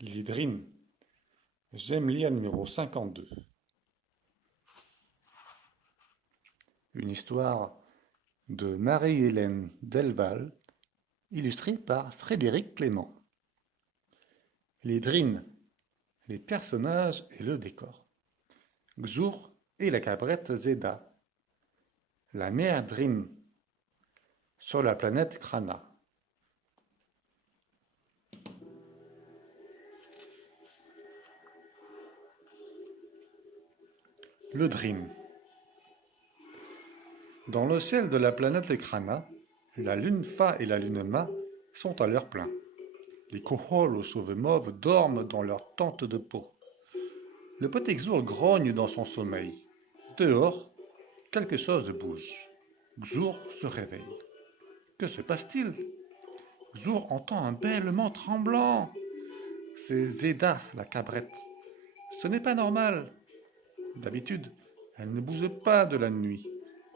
L'Hydrine, j'aime lire numéro 52. Une histoire de Marie-Hélène Delval, illustrée par Frédéric Clément. L'Hydrine, les personnages et le décor. Xur et la cabrette Zeda. La mère Drin, sur la planète Krana. Le Drin. Dans le ciel de la planète Krana, la lune Fa et la lune Ma sont à leur plein. Les Kohol aux cheveux mauves dorment dans leur tente de peau. Le petit Xur grogne dans son sommeil. Dehors, quelque chose bouge. Xur se réveille. Que se passe-t-il? Xur entend un bêlement tremblant. C'est Zeda, la cabrette. Ce n'est pas normal. D'habitude, elle ne bouge pas de la nuit.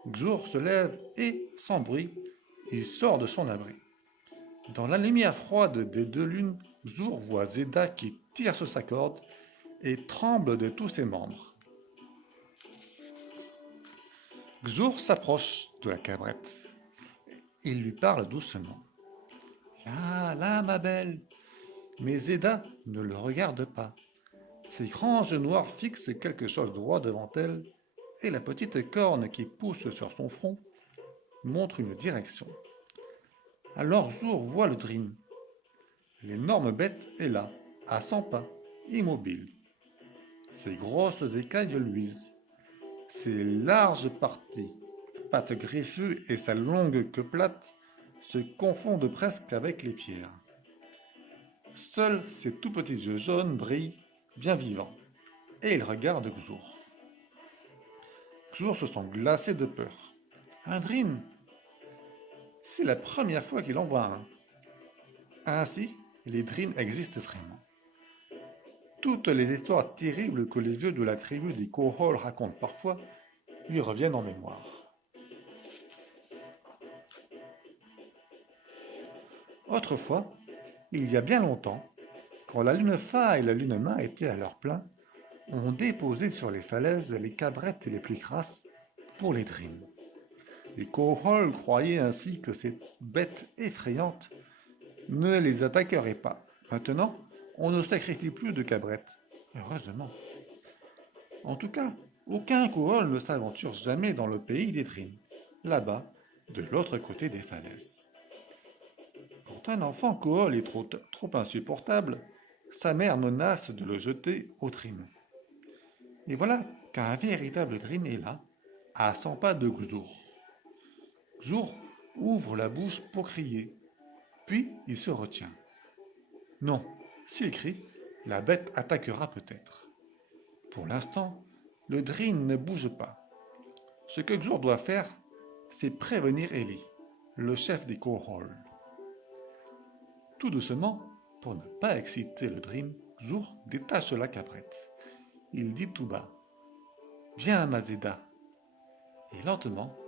Xur se lève et, sans bruit, il sort de son abri. Dans la lumière froide des deux lunes, Xur voit Zeda qui tire sur sa corde et tremble de tous ses membres. Xur s'approche de la cabrette. Il lui parle doucement. « Là, ma belle !» Mais Zeda ne le regarde pas. Ses grands yeux noirs fixent quelque chose droit devant elle, et la petite corne qui pousse sur son front montre une direction. Alors Xur voit le Drin. L'énorme bête est là, à 100 pas, immobile. Ses grosses écailles luisent. Ses larges pattes griffues et sa longue queue plate se confondent presque avec les pierres. Seuls ses tout petits yeux jaunes brillent, bien vivants, et il regarde Xur. Xur se sent glacé de peur. Un Drin! C'est la première fois qu'il en voit un. Ainsi, les Drins existent vraiment. Toutes les histoires terribles que les vieux de la tribu des Kohol racontent parfois lui reviennent en mémoire. Autrefois, il y a bien longtemps, quand la lune Fa et la lune Ma étaient à leur plein, on déposait sur les falaises les cabrettes les plus crasses pour les Drins. Les Kohol croyaient ainsi que ces bêtes effrayantes ne les attaqueraient pas. Maintenant, on ne sacrifie plus de cabrettes, heureusement. En tout cas, aucun Kohol ne s'aventure jamais dans le pays des Drins, là-bas, de l'autre côté des falaises. Quand un enfant Kohol est trop insupportable, sa mère menace de le jeter au Drin. Et voilà qu'un véritable Drin est là, à 100 pas de Xur. Xur ouvre la bouche pour crier, puis il se retient. Non, s'il crie, la bête attaquera peut-être. Pour l'instant, le Drin ne bouge pas. Ce que Xur doit faire, c'est prévenir Eli, le chef des Kohol. Tout doucement, pour ne pas exciter le Drin, Xur détache la cabrette. Il dit tout bas, « Viens, Mazeda !» Et lentement,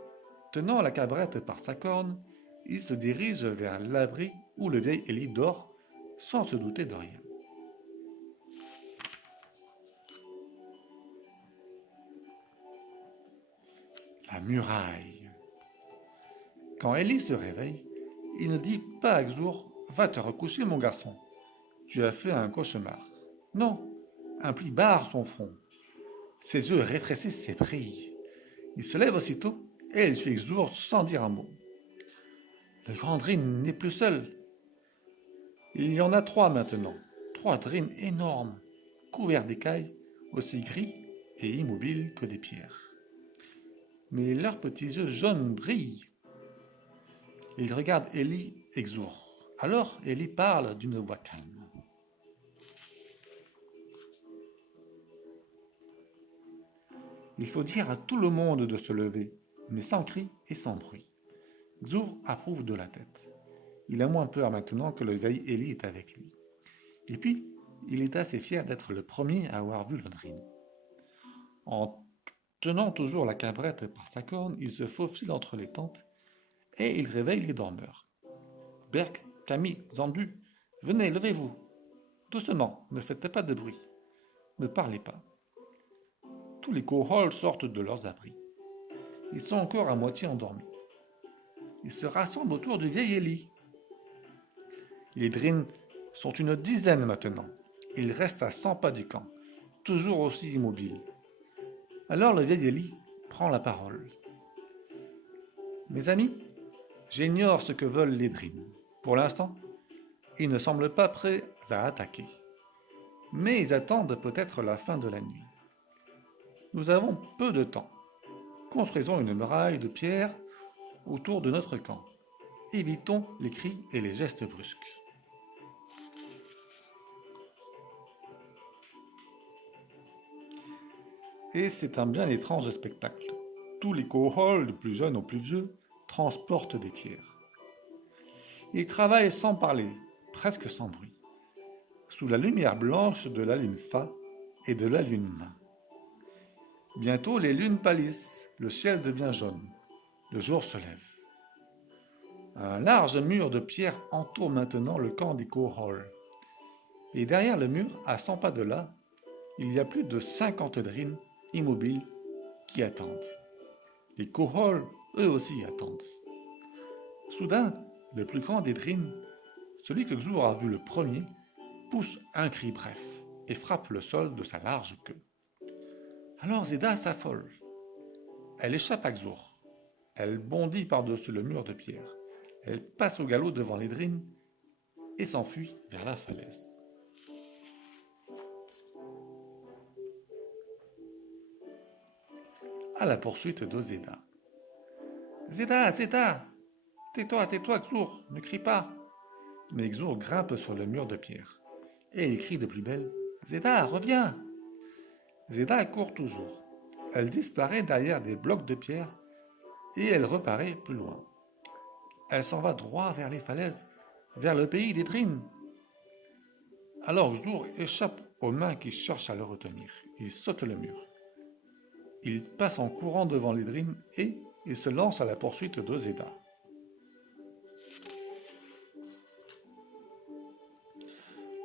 tenant la cabrette par sa corne, il se dirige vers l'abri où le vieil Eli dort, sans se douter de rien. La muraille. Quand Eli se réveille, il ne dit pas à Xur « Va te recoucher, mon garçon. Tu as fait un cauchemar. » Non, un pli barre son front. Ses yeux rétrécissent et brillent. Il se lève aussitôt et il suit Xur sans dire un mot. Le grand Drin n'est plus seul. Il y en a 3 maintenant. 3 Drins énormes, couverts d'écailles, aussi gris et immobiles que des pierres. Mais leurs petits yeux jaunes brillent. Ils regardent Eli et Xur. Alors Eli parle d'une voix calme. Il faut dire à tout le monde de se lever, mais sans cri et sans bruit. Xur approuve de la tête. Il a moins peur maintenant que le vieil Eli est avec lui. Et puis, il est assez fier d'être le premier à avoir vu le Drin. En tenant toujours la cabrette par sa corne, il se faufile entre les tentes et il réveille les dormeurs. Berk, Camille, Zandu, venez, levez-vous. Doucement, ne faites pas de bruit, ne parlez pas. Tous les cohorts sortent de leurs abris. Ils sont encore à moitié endormis. Ils se rassemblent autour du vieil Élie. Les drines sont une dizaine maintenant. Ils restent à 100 pas du camp, toujours aussi immobiles. Alors le vieil Élie prend la parole. Mes amis, j'ignore ce que veulent les drines. Pour l'instant, ils ne semblent pas prêts à attaquer. Mais ils attendent peut-être la fin de la nuit. Nous avons peu de temps. Construisons une muraille de pierre autour de notre camp. Évitons les cris et les gestes brusques. Et c'est un bien étrange spectacle. Tous les cohorts, du plus jeune au plus vieux, transportent des pierres. Ils travaillent sans parler, presque sans bruit, sous la lumière blanche de la lune Fa et de la lune Ma. Bientôt les lunes pâlissent, le ciel devient jaune, le jour se lève. Un large mur de pierre entoure maintenant le camp des cohorts. Et derrière le mur, à 100 pas de là, il y a plus de 50 drines immobiles qui attendent. Les cohorts, eux aussi, attendent. Soudain, le plus grand des drines, celui que Xur a vu le premier, pousse un cri bref et frappe le sol de sa large queue. Alors Zeda s'affole. Elle échappe à Xur. Elle bondit par-dessus le mur de pierre. Elle passe au galop devant les drines et s'enfuit vers la falaise. À la poursuite de Zeda. Zeda, Zeda, tais-toi, tais-toi, Xur, ne crie pas. Mais Xur grimpe sur le mur de pierre et il crie de plus belle. Zeda, reviens. Zeda court toujours. Elle disparaît derrière des blocs de pierre et elle reparaît plus loin. Elle s'en va droit vers les falaises, vers le pays des drines. Alors Xur échappe aux mains qui cherchent à le retenir. Il saute le mur. Il passe en courant devant les drines et il se lance à la poursuite de Zeda.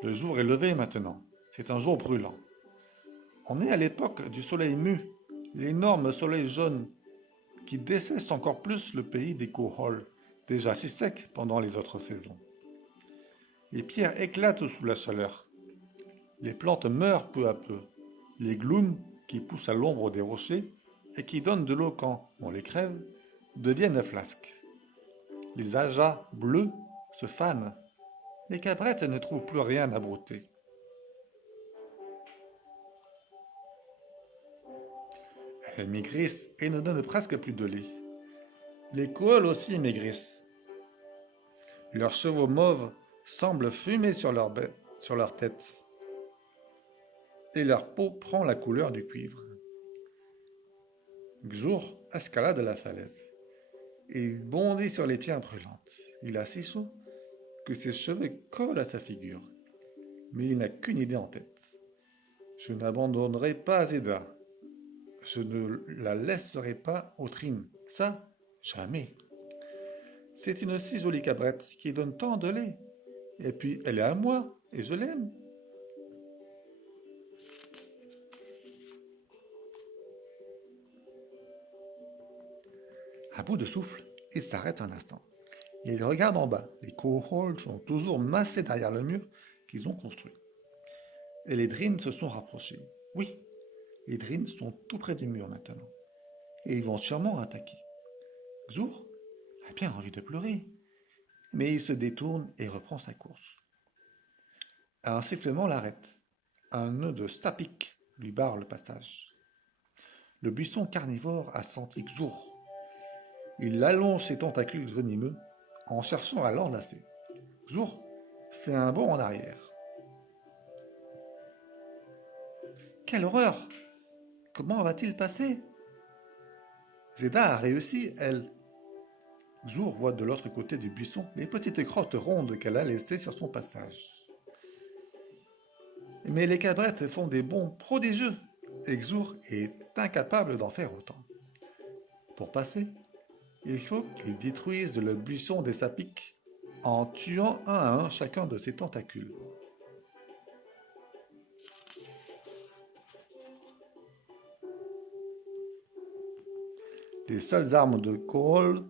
Le jour est levé maintenant. C'est un jour brûlant. On est à l'époque du soleil mu, l'énorme soleil jaune qui dessèche encore plus le pays des cohorts, déjà si sec pendant les autres saisons. Les pierres éclatent sous la chaleur. Les plantes meurent peu à peu. Les glooms, qui poussent à l'ombre des rochers et qui donnent de l'eau quand on les crève, deviennent flasques. Les ajas bleus se fanent. Les cabrettes ne trouvent plus rien à brouter. Elles maigrissent et ne donnent presque plus de lait. Les cohorts aussi maigrissent. Leurs chevaux mauves semblent fumer sur leur tête. Et leur peau prend la couleur du cuivre. Xur escalade la falaise. Il bondit sur les pierres brûlantes. Il a si chaud que ses cheveux collent à sa figure. Mais il n'a qu'une idée en tête. Je n'abandonnerai pas Zeda. Je ne la laisserai pas aux drines. Ça, jamais. C'est une si jolie cabrette qui donne tant de lait. Et puis, elle est à moi, et je l'aime. À bout de souffle, il s'arrête un instant. Il regarde en bas. Les cohorts sont toujours massés derrière le mur qu'ils ont construit. Et les drines se sont rapprochés. Oui, les drines sont tout près du mur maintenant. Et ils vont sûrement attaquer. Xur a bien envie de pleurer. Mais il se détourne et reprend sa course. Un sifflement l'arrête. Un nœud de sapik lui barre le passage. Le buisson carnivore a senti Xur. Il allonge ses tentacules venimeux en cherchant à l'enlacer. Xur fait un bond en arrière. Quelle horreur! Comment va-t-il passer? Zeda a réussi, elle. Xur voit de l'autre côté du buisson les petites crottes rondes qu'elle a laissées sur son passage. Mais les cabrettes font des bonds prodigieux et Xur est incapable d'en faire autant. Pour passer, il faut qu'il détruise le buisson des sapiks en tuant un à un chacun de ses tentacules. Les seules armes de Kohl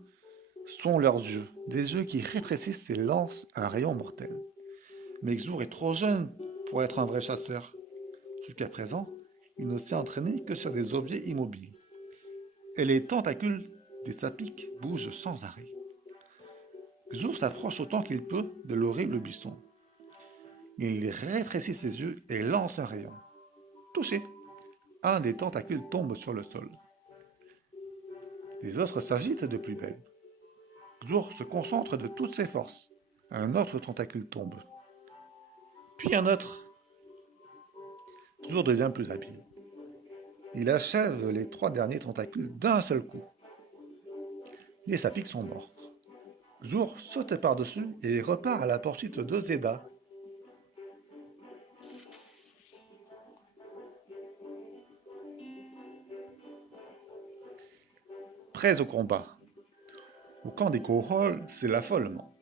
sont leurs yeux, des yeux qui rétrécissent et lancent un rayon mortel. Mais Xur est trop jeune pour être un vrai chasseur. Jusqu'à présent, il ne s'est entraîné que sur des objets immobiles. Et les tentacules des sapiques bougent sans arrêt. Xur s'approche autant qu'il peut de l'horrible buisson. Il rétrécit ses yeux et lance un rayon. Touché! Un des tentacules tombe sur le sol. Les autres s'agitent de plus belle. Xur se concentre de toutes ses forces. Un autre tentacule tombe. Puis un autre. Xur devient plus habile. Il achève les 3 derniers tentacules d'un seul coup. Les sapiques sont morts. Xur saute par-dessus et repart à la poursuite de Zeda. Prêts au combat. Au camp des Koholls, c'est l'affolement.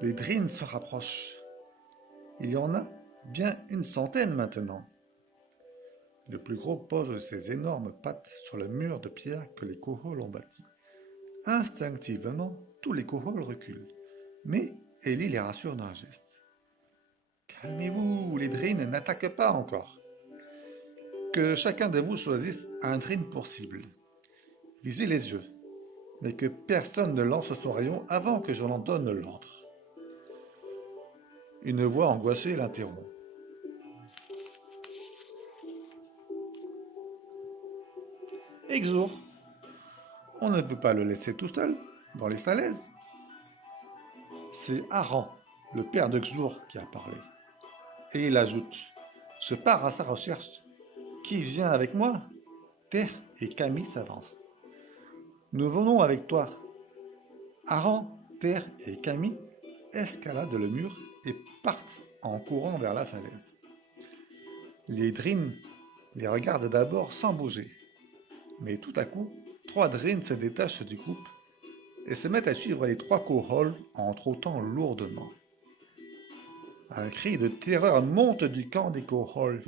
Les Drins se rapprochent. Il y en a bien une centaine maintenant. Le plus gros pose ses énormes pattes sur le mur de pierre que les Koholls ont bâti. Instinctivement, tous les Koholls reculent. Mais Ellie les rassure d'un geste. Calmez-vous, les Drins n'attaquent pas encore. Que chacun de vous choisisse un Drin pour cible. Visez les yeux, mais que personne ne lance son rayon avant que je n'en donne l'ordre. Une voix angoissée l'interrompt. Xur, on ne peut pas le laisser tout seul, dans les falaises. C'est Aran, le père de Xur, qui a parlé. Et il ajoute, je pars à sa recherche. Qui vient avec moi? Ter et Camille s'avancent. Nous venons avec toi. Aran, Ter et Camille escaladent le mur et partent en courant vers la falaise. Les Drins les regardent d'abord sans bouger. Mais tout à coup, 3 Drins se détachent du groupe et se mettent à suivre les 3 Koholls en trottant lourdement. Un cri de terreur monte du camp des Koholls.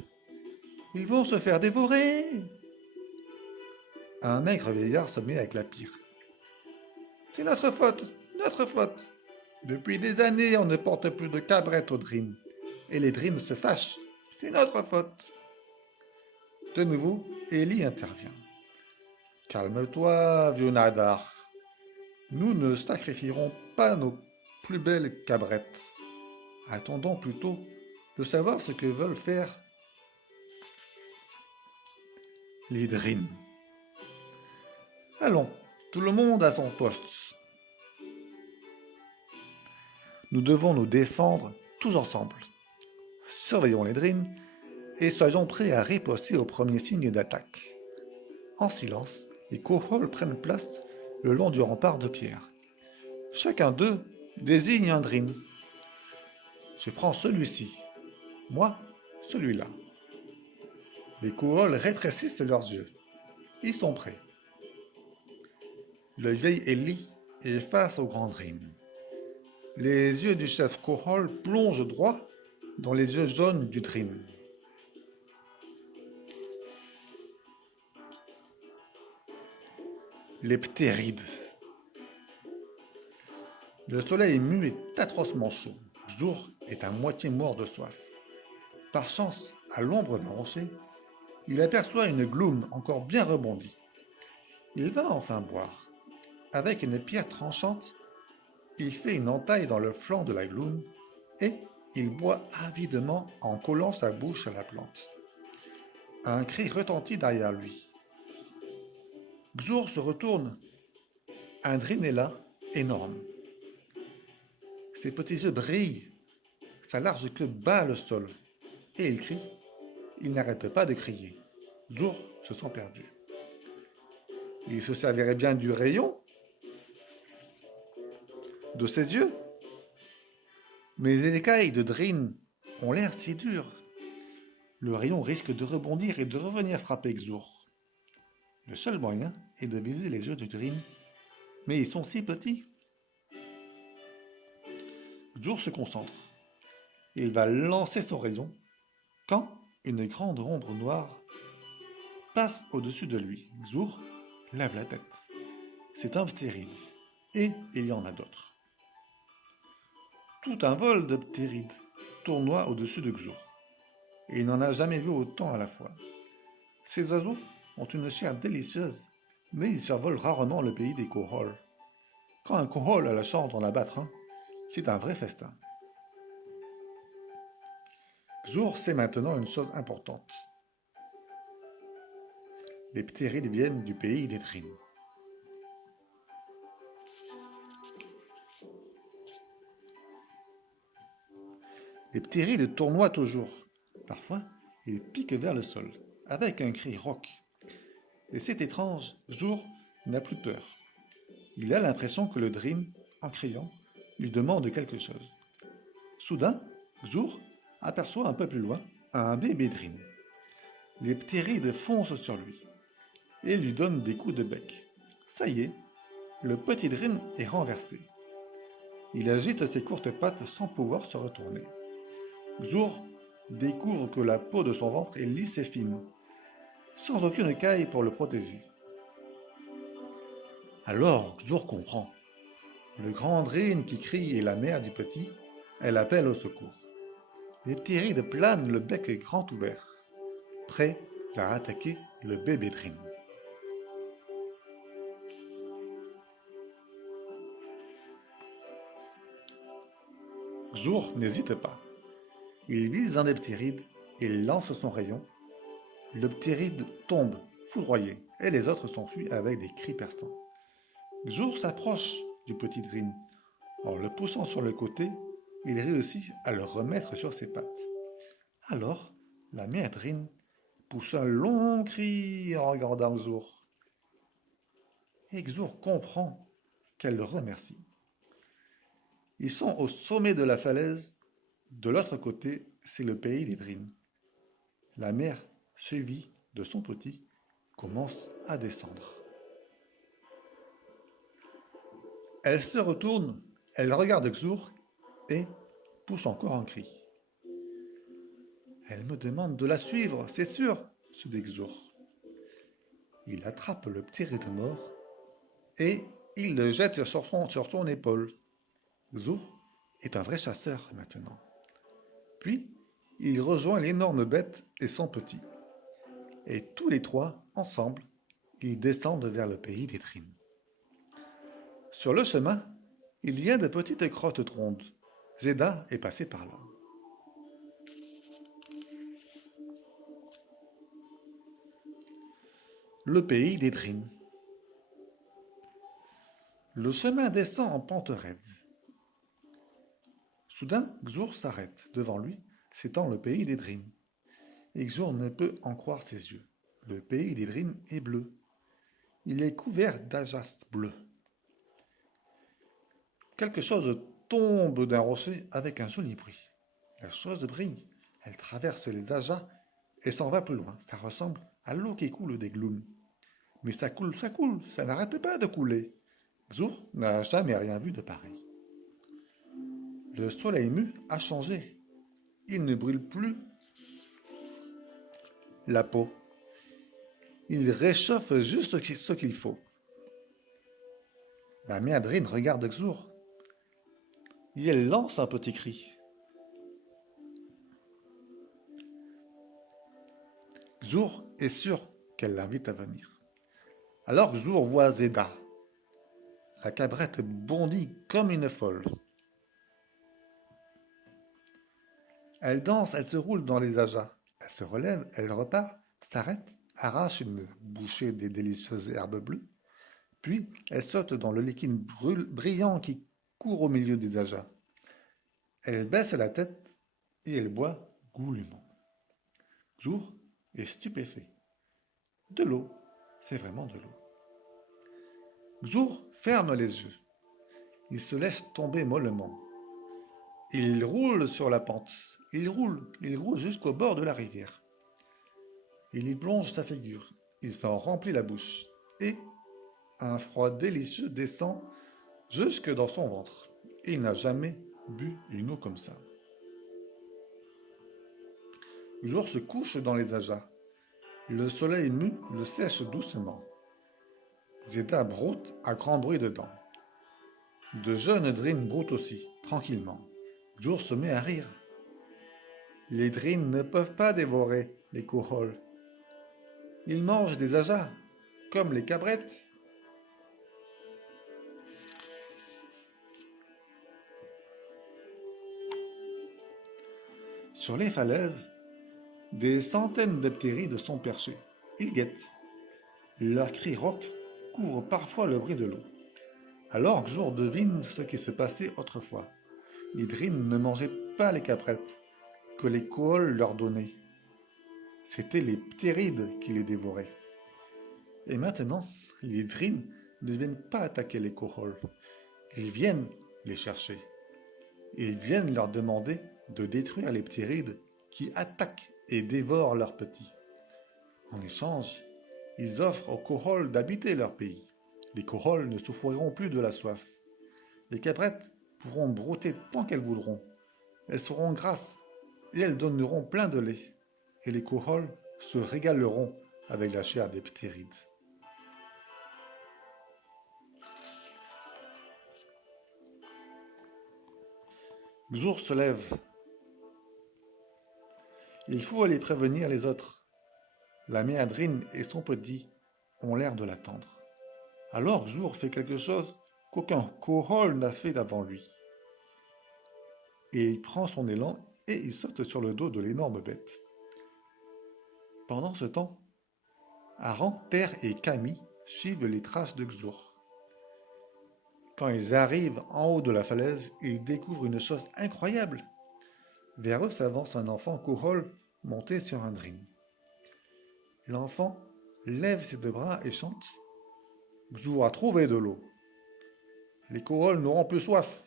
Ils vont se faire dévorer! Un maigre vieillard se met à glapir. C'est notre faute, notre faute. Depuis des années, on ne porte plus de cabrettes aux Drins. Et les Drins se fâchent. C'est notre faute. De nouveau, Ellie intervient. Calme-toi, vieux Nadar. Nous ne sacrifierons pas nos plus belles cabrettes. Attendons plutôt de savoir ce que veulent faire les Drins. Allons, tout le monde à son poste. Nous devons nous défendre tous ensemble. Surveillons les Drins et soyons prêts à riposter au premier signe d'attaque. En silence, les Koholls prennent place le long du rempart de pierre. Chacun d'eux désigne un Drin. Je prends celui-ci. Moi, celui-là. Les Koholls rétrécissent leurs yeux. Ils sont prêts. Le vieil Ellie est face au grand Drin. Les yeux du chef Koholl plongent droit dans les yeux jaunes du Drin. Les ptérides. Le soleil mu est atrocement chaud. Xur est à moitié mort de soif. Par chance, à l'ombre d'un rocher, il aperçoit une gloume encore bien rebondie. Il va enfin boire. Avec une pierre tranchante, il fait une entaille dans le flanc de la gloume et il boit avidement en collant sa bouche à la plante. Un cri retentit derrière lui. Xur se retourne. Un Drin est là, énorme. Ses petits yeux brillent, sa large queue bat le sol. Et il crie. Il n'arrête pas de crier. Xur se sent perdu. Il se servirait bien du rayon de ses yeux. Mais les écailles de Drin ont l'air si dures. Le rayon risque de rebondir et de revenir frapper Xur. Le seul moyen est de viser les yeux de Drin, mais ils sont si petits. Xur se concentre. Il va lancer son rayon quand une grande ombre noire passe au-dessus de lui. Xur lève la tête. C'est un ptéride. Et il y en a d'autres. Tout un vol de ptérides tournoie au-dessus de Xur. Et il n'en a jamais vu autant à la fois. Ces oiseaux ont une chair délicieuse, mais ils survolent rarement le pays des Kohol. Quand un Kohol a la chance d'en abattre un, c'est un vrai festin. Xur sait maintenant une chose importante. Les ptérides viennent du pays des Drim. Les ptérides tournoient toujours. Parfois, ils piquent vers le sol, avec un cri rauque. Et c'est étrange, Xur n'a plus peur. Il a l'impression que le Drim, en criant, lui demande quelque chose. Soudain, Xur aperçoit un peu plus loin un bébé Drim. Les ptérides foncent sur lui et lui donnent des coups de bec. Ça y est, le petit Drim est renversé. Il agite ses courtes pattes sans pouvoir se retourner. Xur découvre que la peau de son ventre est lisse et fine, sans aucune écaille pour le protéger. Alors Xur comprend. Le grand Drim qui crie est la mère du petit, elle appelle au secours. Les ptérides planent le bec grand ouvert, prêts à attaquer le bébé Drim. Xur n'hésite pas. Il vise un des ptérides et lance son rayon. Le ptéride tombe, foudroyé, et les autres s'enfuient avec des cris perçants. Xur s'approche du petit Drim. En le poussant sur le côté, il réussit à le remettre sur ses pattes. Alors, la mère Drim pousse un long cri en regardant Xur. Et Xur comprend qu'elle le remercie. Ils sont au sommet de la falaise. De l'autre côté, c'est le pays des Drim. La mère, suivie de son petit, commence à descendre. Elle se retourne, elle regarde Xur et pousse encore un cri. Elle me demande de la suivre, c'est sûr, se dit Xur. Il attrape le ptéride mort et il le jette sur son épaule. Xur est un vrai chasseur maintenant. Puis, il rejoint l'énorme bête et son petit. Et tous les trois, ensemble, ils descendent vers le pays des Drim. Sur le chemin, il y a de petites crottes rondes. Zeda est passé par là. Le pays des Drim. Le chemin descend en pente raide. Soudain, Xur s'arrête. Devant lui s'étend le pays des Drim. Et Xur ne peut en croire ses yeux. Le pays des Drim est bleu. Il est couvert d'ajas bleus. Quelque chose tombe d'un rocher avec un joli bruit. La chose brille. Elle traverse les ajas et s'en va plus loin. Ça ressemble à l'eau qui coule des glooms. Mais ça coule, ça n'arrête pas de couler. Xur n'a jamais rien vu de pareil. Le soleil mu a changé. Il ne brûle plus la peau. Il réchauffe juste ce qu'il faut. La mère Drim regarde Xur. Et elle lance un petit cri. Xur est sûr qu'elle l'invite à venir. Alors Xur voit Zeda. La cabrette bondit comme une folle. Elle danse, elle se roule dans les ajas. Elle se relève, elle repart, s'arrête, arrache une bouchée des délicieuses herbes bleues, puis elle saute dans le liquide brillant qui court au milieu des ajas. Elle baisse la tête et elle boit goulûment. Xur est stupéfait. De l'eau, c'est vraiment de l'eau. Xur ferme les yeux. Il se laisse tomber mollement. Il roule sur la pente. Il roule jusqu'au bord de la rivière. Il y plonge sa figure. Il s'en remplit la bouche. Et un froid délicieux descend jusque dans son ventre. Il n'a jamais bu une eau comme ça. Xur se couche dans les ajas. Le soleil nu le sèche doucement. Zeta broute à grand bruit dedans. De jeunes drines broutent aussi, tranquillement. Xur se met à rire. Les drines ne peuvent pas dévorer les cohols. Ils mangent des ajas, comme les cabrettes. Sur les falaises, des centaines de ptérides sont perchés. Ils guettent. Leurs cris rauques couvrent parfois le bruit de l'eau. Alors Xur devine ce qui se passait autrefois. Les drines ne mangeaient pas les cabrettes que les cohols leur donnaient. C'étaient les ptérides qui les dévoraient. Et maintenant, les drines ne viennent pas attaquer les cohols. Ils viennent les chercher. Ils viennent leur demander de détruire les ptérides qui attaquent et dévorent leurs petits. En échange, ils offrent aux cohols d'habiter leur pays. Les cohols ne souffriront plus de la soif. Les cabrettes pourront brouter tant qu'elles voudront. Elles seront grasses et elles donneront plein de lait. Et les cohols se régaleront avec la chair des ptérides. Xur se lève. Il faut aller prévenir les autres. La mère Drine et son petit ont l'air de l'attendre. Alors Xur fait quelque chose qu'aucun Kohol n'a fait avant lui. Et il prend son élan et il saute sur le dos de l'énorme bête. Pendant ce temps, Aran, Ter et Camille suivent les traces de Xur. Quand ils arrivent en haut de la falaise, ils découvrent une chose incroyable. Vers eux s'avance un enfant Kohol monté sur un Drine. L'enfant lève ses deux bras et chante. Xur a trouvé de l'eau. Les Koholls n'auront plus soif.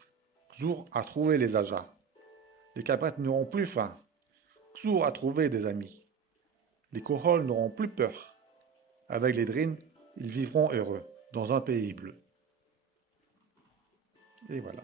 Xur a trouvé les ajas. Les cabrettes n'auront plus faim. Xur a trouvé des amis. Les Koholls n'auront plus peur. Avec les Drines, ils vivront heureux dans un pays bleu. Et voilà.